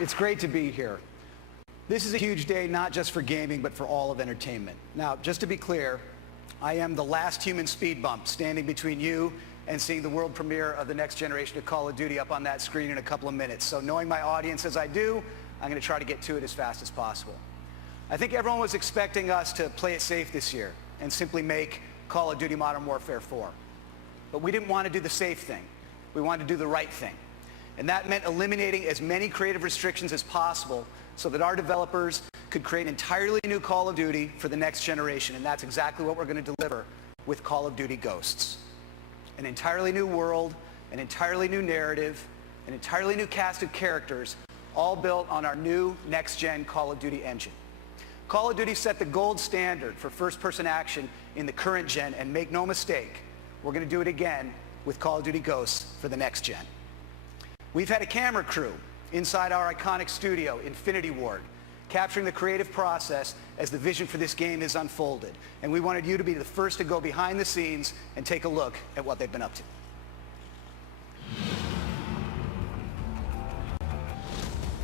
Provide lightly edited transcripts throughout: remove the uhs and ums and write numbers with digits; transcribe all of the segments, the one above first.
It's great to be here. This is a huge day not just for gaming, but for all of entertainment. Now, just to be clear, I am the last human speed bump standing between you and seeing the world premiere of the next generation of Call of Duty up on that screen in a couple of minutes. So knowing my audience as I do, I'm going to try to get to it as fast as possible. I think everyone was expecting us to play it safe this year and simply make Call of Duty Modern Warfare 4. But we didn't want to do the safe thing. We wanted to do the right thing. And that meant eliminating as many creative restrictions as possible so that our developers could create an entirely new Call of Duty for the next generation. And that's exactly what we're going to deliver with Call of Duty Ghosts. An entirely new world, an entirely new narrative, an entirely new cast of characters, all built on our new next-gen Call of Duty engine. Call of Duty set the gold standard for first-person action in the current gen, and make no mistake, we're going to do it again with Call of Duty Ghosts for the next gen. We've had a camera crew inside our iconic studio, Infinity Ward, capturing the creative process as the vision for this game is unfolded. And we wanted you to be the first to go behind the scenes and take a look at what they've been up to.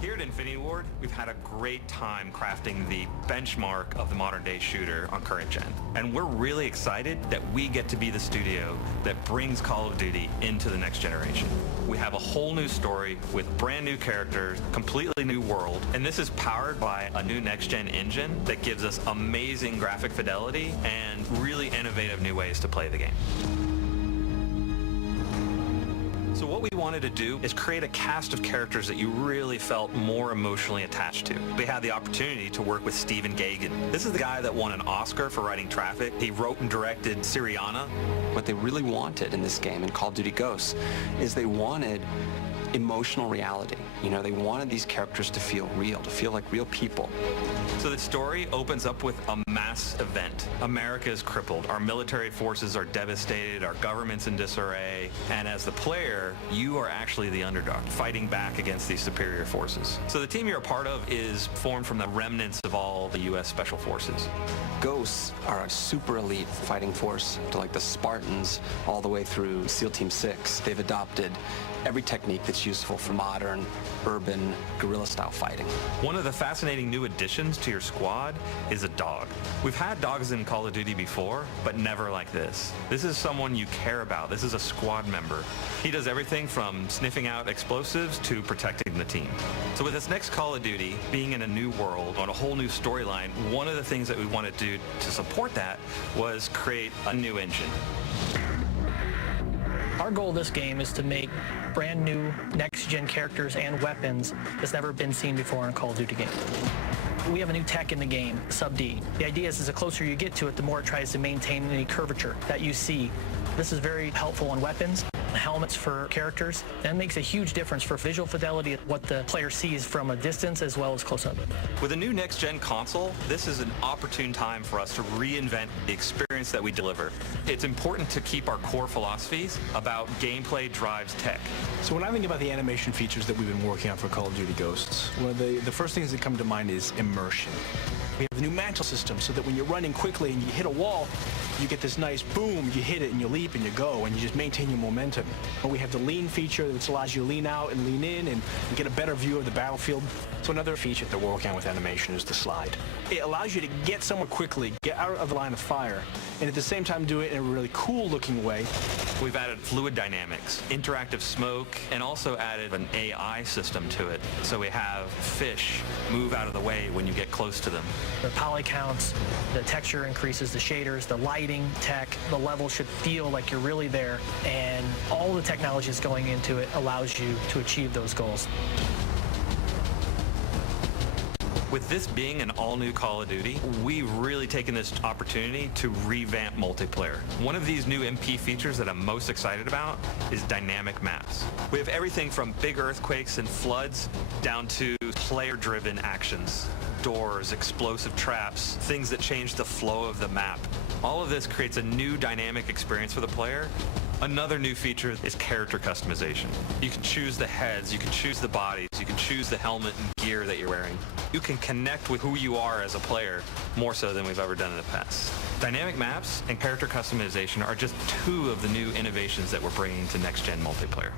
Here at Infinity Ward, we've had a great time crafting the benchmark of the modern-day shooter on current gen. And we're really excited that we get to be the studio that brings Call of Duty into the next generation. We have a whole new story with brand new characters, completely new world, and this is powered by a new next-gen engine that gives us amazing graphic fidelity and really innovative new ways to play the game. So what we wanted to do is create a cast of characters that you really felt more emotionally attached to. We had the opportunity to work with Stephen Gaghan. This is the guy that won an Oscar for writing Traffic. He wrote and directed Syriana. What they really wanted in this game, in Call of Duty Ghosts, is they wanted emotional reality. You know, they wanted these characters to feel real, to feel like real people. So the story opens up with a mass event. America is crippled. Our military forces are devastated. Our government's in disarray. And as the player, you are actually the underdog, fighting back against these superior forces. So the team you're a part of is formed from the remnants of all the U.S. Special Forces. Ghosts are a super elite fighting force, to like the Spartans all the way through SEAL Team 6. They've adopted every technique that's useful for modern, urban, guerrilla-style fighting. One of the fascinating new additions to your squad is a dog. We've had dogs in Call of Duty before, but never like this. This is someone you care about. This is a squad member. He does everything from sniffing out explosives to protecting the team. So with this next Call of Duty, being in a new world, on a whole new storyline, one of the things that we wanted to do to support that was create a new engine. Our goal of this game is to make brand new next-gen characters and weapons that's never been seen before in a Call of Duty game. We have a new tech in the game, Sub-D. The idea is the closer you get to it, the more it tries to maintain any curvature that you see. This is very helpful on weapons, helmets for characters. That makes a huge difference for visual fidelity of what the player sees from a distance as well as close up. With a new next-gen console, this is an opportune time for us to reinvent the experience that we deliver. It's important to keep our core philosophies about gameplay drives tech. So when I think about the animation features that we've been working on for Call of Duty Ghosts, one of the first things that come to mind is immersion. We have the new mantle system so that when you're running quickly and you hit a wall, you get this nice boom, you hit it and you leap and you go and you just maintain your momentum. But we have the lean feature that allows you to lean out and lean in and get a better view of the battlefield. So another feature that we're working on with animation is the slide. It allows you to get somewhere quickly, get out of the line of fire, and at the same time do it in a really cool looking way. We've added fluid dynamics, interactive smoke, and also added an AI system to it. So we have fish move out of the way when you get close to them. The poly counts, the texture increases, the shaders, the lighting, tech, the level should feel like you're really there, and all the technology that's going into it allows you to achieve those goals. With this being an all-new Call of Duty, we've really taken this opportunity to revamp multiplayer. One of these new MP features that I'm most excited about is dynamic maps. We have everything from big earthquakes and floods down to player-driven actions. Doors, explosive traps, things that change the flow of the map. All of this creates a new dynamic experience for the player. Another new feature is character customization. You can choose the heads, you can choose the bodies, you can choose the helmet and gear that you're wearing. You can connect with who you are as a player more so than we've ever done in the past. Dynamic maps and character customization are just two of the new innovations that we're bringing to next-gen multiplayer.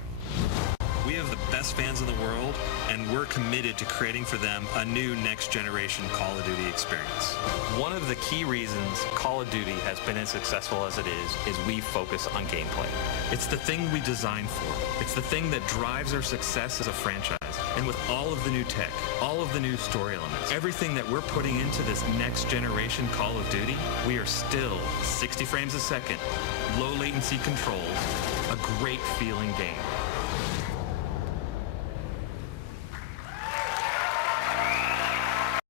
We have the best fans in the world, and we're committed to creating for them a new next-generation Call of Duty experience. One of the key reasons Call of Duty has been as successful as it is we focus on gameplay. It's the thing we designed for. It's the thing that drives our success as a franchise. And with all of the new tech, all of the new story elements, everything that we're putting into this next-generation Call of Duty, we are still 60 frames a second, low latency controls, a great feeling game.